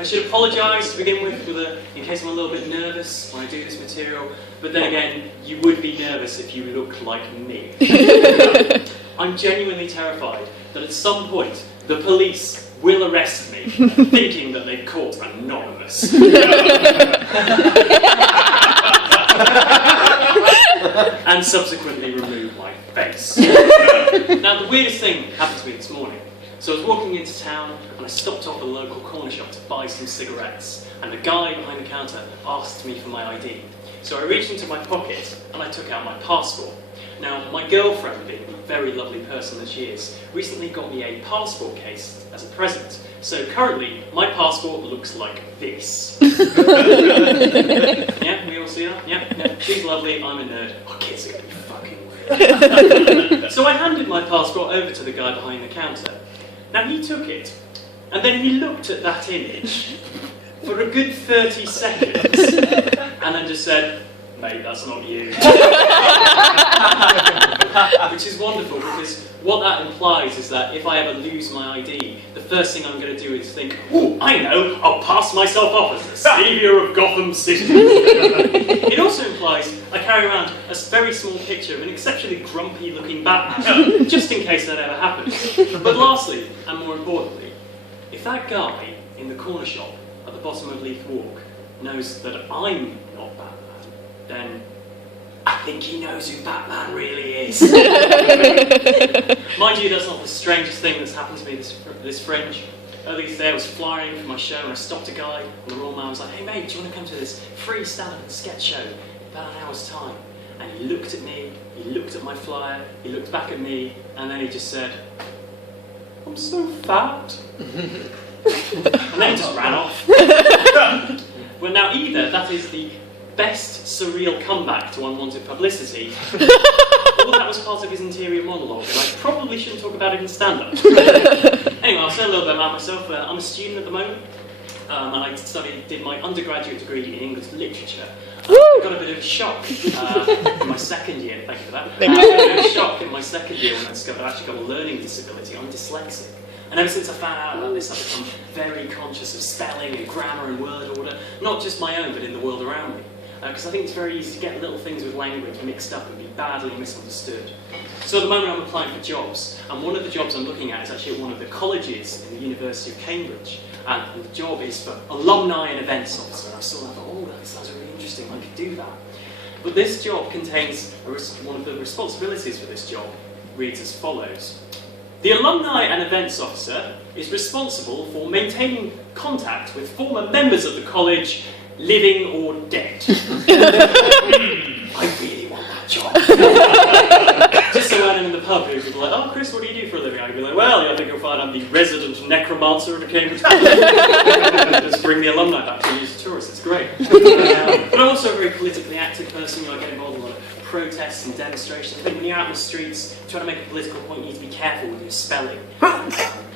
I should apologise to begin with, in case I'm a little bit nervous when I do this material, but then again, you would be nervous if you look like me. I'm genuinely terrified that at some point the police will arrest me, thinking that they've caught Anonymous. And subsequently remove my face. Now, the weirdest thing happened to me this morning. So I was walking into town and I stopped off at a local corner shop to buy some cigarettes, and the guy behind the counter asked me for my ID. So I reached into my pocket and I took out my passport. Now, my girlfriend, being the very lovely person that she is, recently got me a passport case as a present. So currently, my passport looks like this. Yeah, we all see that? Yeah. She's lovely, I'm a nerd. Our kids are going to be fucking weird. So I handed my passport over to the guy behind the counter. Now, he took it, and then he looked at that image for a good 30 seconds, and then just said, "Mate, that's not you." Which is wonderful, because what that implies is that if I ever lose my ID, the first thing I'm going to do is think, "Oh, I know, I'll pass myself off as the saviour of Gotham City." It also implies I carry around a very small picture of an exceptionally grumpy-looking Batman, just in case that ever happens. But lastly, and more importantly, if that guy in the corner shop at the bottom of Leith Walk knows that I'm not Batman, then I think he knows who Batman really is. Mind you, that's not the strangest thing that's happened to me this Fringe. Earlier today I was flying for my show and I stopped a guy, and the Royal Man was like, "Hey mate, do you want to come to this free stand-up and sketch show in about an hour's time?" And he looked at me, he looked at my flyer, he looked back at me, and then he just said, "I'm so fat." And then he just ran off. Well, now either that is the best surreal comeback to unwanted publicity, or that was part of his interior monologue, and I probably shouldn't talk about it in stand-up. Anyway, I'll say a little bit about myself. I'm a student at the moment, and I did my undergraduate degree in English literature. I got a bit of a shock in my second year. Thank you for that. I got a bit of a shock in my second year when I discovered I've actually got a learning disability. I'm dyslexic. And ever since I found out about this, I've become very conscious of spelling and grammar and word order, not just my own, but in the world around me. Because I think it's very easy to get little things with language mixed up and be badly misunderstood. So at the moment I'm applying for jobs, and one of the jobs I'm looking at is actually at one of the colleges in the University of Cambridge, and the job is for alumni and events officer. And I saw that, oh, that sounds really interesting, I could do that. But this job contains, one of the responsibilities for this job reads as follows. The alumni and events officer is responsible for maintaining contact with former members of the college, living or dead. I really want that job. Just so when I'm in the pub, people will be like, "Oh, Chris, what do you do for a living?" I'd be like, "Well, I think you'll find I'm the resident necromancer of the Cambridge College." Just bring the alumni back to use as tourists, it's great. But I'm also a very politically active person. I get involved in a lot of protests and demonstrations. I think when you're out in the streets trying to make a political point, you need to be careful with your spelling.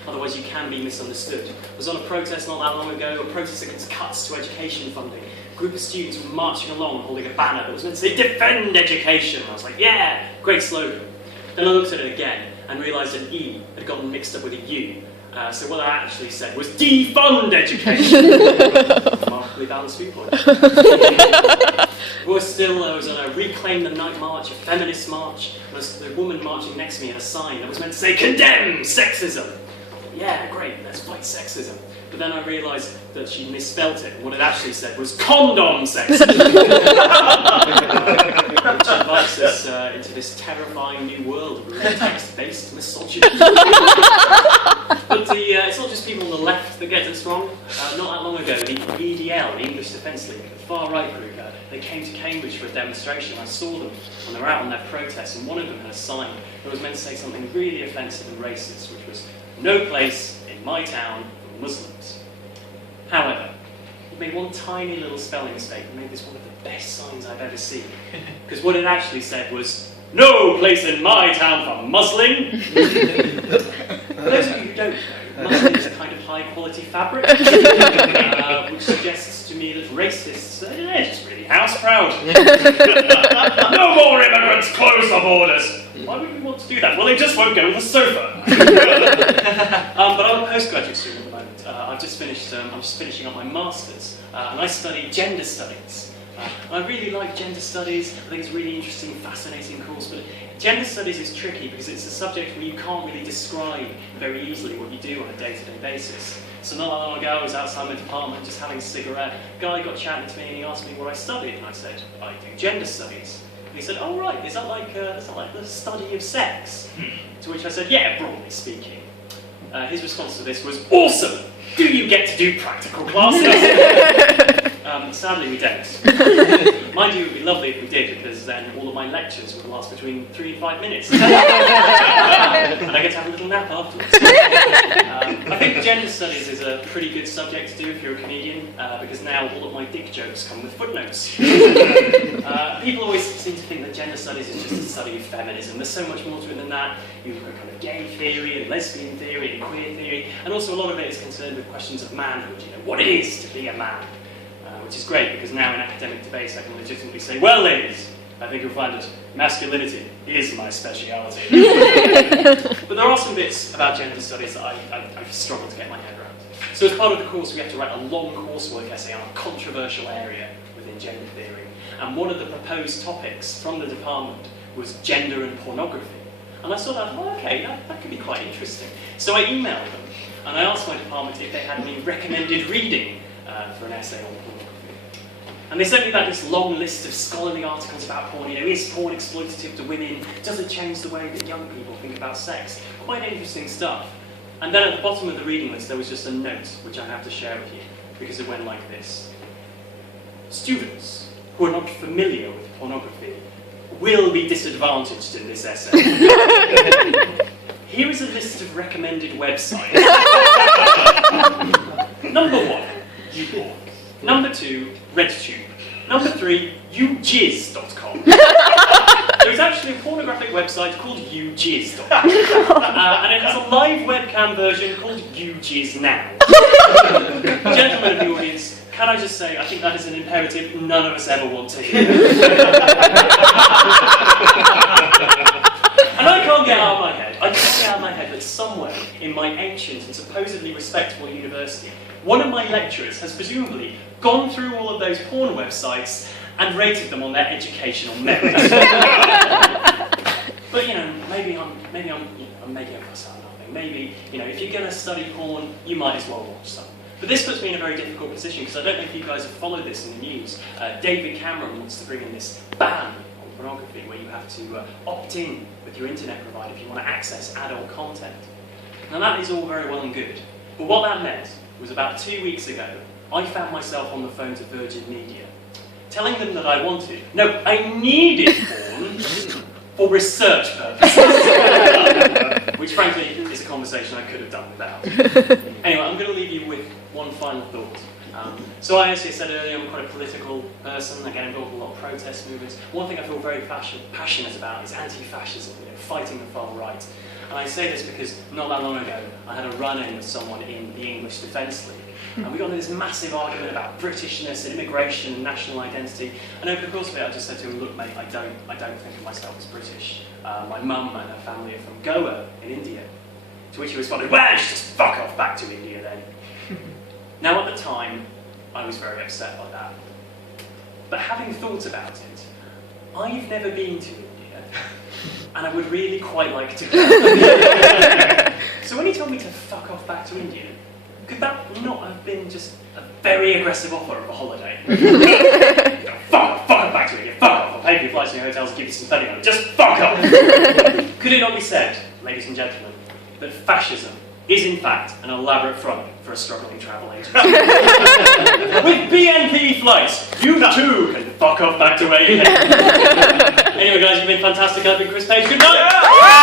Otherwise you can be misunderstood. I was on a protest not that long ago, a protest against cuts to education funding. A group of students were marching along holding a banner that was meant to say, "Defend education." I was like, yeah, great slogan. Then I looked at it again and realised an E had gotten mixed up with a U. So what I actually said was, "Defund education." Remarkably balanced viewpoint. Worse still, I was on a Reclaim the Night march, a feminist march, and the woman marching next to me had a sign that was meant to say, "Condemn sexism." Yeah, great, let's fight sexism. But then I realised that she misspelt it, and what it actually said was condom sexism. Which invites us into this terrifying new world of text-based misogyny. But it's not just people on the left that get this wrong. Not that long ago, the EDL, the English Defence League, the far-right group, they came to Cambridge for a demonstration. I saw them, and they were out on their protest, and one of them had a sign that was meant to say something really offensive and racist, which was, "No place in my town for Muslims." However, it made one tiny little spelling mistake and made this one of the best signs I've ever seen. Because what it actually said was, "No place in my town for Muslim." For those of you who don't know, muslin is a kind of high-quality fabric, which suggests to me that racists, they're just really house-proud. "No more immigrants, close the borders." Why would we want to do that? Well, they just won't go with the sofa. But I'm a postgraduate student at the moment, I'm just finishing up my master's, and I study gender studies. I really like gender studies. I think it's a really interesting, fascinating course, but gender studies is tricky because it's a subject where you can't really describe very easily what you do on a day-to-day basis. So not long ago, I was outside my department just having a cigarette. A guy got chatting to me and he asked me what I studied, and I said, I do gender studies. And he said, oh right, is that like the study of sex? To which I said, yeah, broadly speaking. His response to this was, awesome! Do you get to do practical classes? Sadly, we don't. Mind you, it would be lovely if we did, because then all of my lectures would last between 3 and 5 minutes. And I get to have a little nap afterwards. I think gender studies is a pretty good subject to do if you're a comedian, because now all of my dick jokes come with footnotes. People always seem to think that gender studies is just a study of feminism. There's so much more to it than that. You've got kind of gay theory and lesbian theory and queer theory, and also a lot of it is concerned with questions of manhood, what it is to be a man. Which is great, because now in academic debates I can legitimately say, well ladies, I think you'll find that masculinity is my speciality. But there are some bits about gender studies that I've struggled to get my head around. So as part of the course we have to write a long coursework essay on a controversial area within gender theory. And one of the proposed topics from the department was gender and pornography. And I saw that, oh okay, that could be quite interesting. So I emailed them, and I asked my department if they had any recommended reading for an essay on pornography. And they sent me back this long list of scholarly articles about porn. Is porn exploitative to women? Does it change the way that young people think about sex? Quite interesting stuff. And then at the bottom of the reading list there was just a note, which I have to share with you, because it went like this. Students who are not familiar with pornography will be disadvantaged in this essay. Here is a list of recommended websites. Number 1, YouPorn. Number 2, RedTube. Number 3, YouJizz.com. There is actually a pornographic website called YouJizz.com. And it has a live webcam version called YouJizz Now. Gentlemen of the audience, can I just say, I think that is an imperative none of us ever want to hear. And I can't get out of my head. That somewhere in my ancient and supposedly respectable university, one of my lecturers has presumably gone through all of those porn websites and rated them on their educational merit. But maybe I'm making a fuss out of nothing. Maybe if you're going to study porn, you might as well watch some. But this puts me in a very difficult position, because I don't know if you guys have followed this in the news. David Cameron wants to bring in this ban on pornography, where you have to opt in with your internet provider if you want to access adult content. Now that is all very well and good, but what that meant was about 2 weeks ago, I found myself on the phone to Virgin Media, telling them that I needed porn for research purposes. Which frankly is a conversation I could have done without. Anyway, I'm going to leave you with one final thought. So I, as I said earlier, I'm quite a political person. I get involved in a lot of protest movements. One thing I feel very passionate about is anti-fascism, fighting the far right. And I say this because not that long ago, I had a run-in with someone in the English Defence League. And we got into this massive argument about Britishness and immigration and national identity. And over the course of it, I just said to him, look, mate, I don't think of myself as British. My mum and her family are from Goa in India. To which he responded, well, you should just fuck off back to India then. Now, at the time, I was very upset by that. But having thought about it, I've never been to India, and I would really quite like to go. So when he told me to fuck off back to India, could that not have been just a very aggressive offer of a holiday? Fuck off back to India, fuck off, I'll pay for your flights and your hotels and give you some study money, just fuck off! Could it not be said, ladies and gentlemen, that fascism is in fact an elaborate front for a struggling travel agency? With BNP flights, you too can fuck off back to where you came. Anyway guys, you've been fantastic. I've been Chris Page. Good night!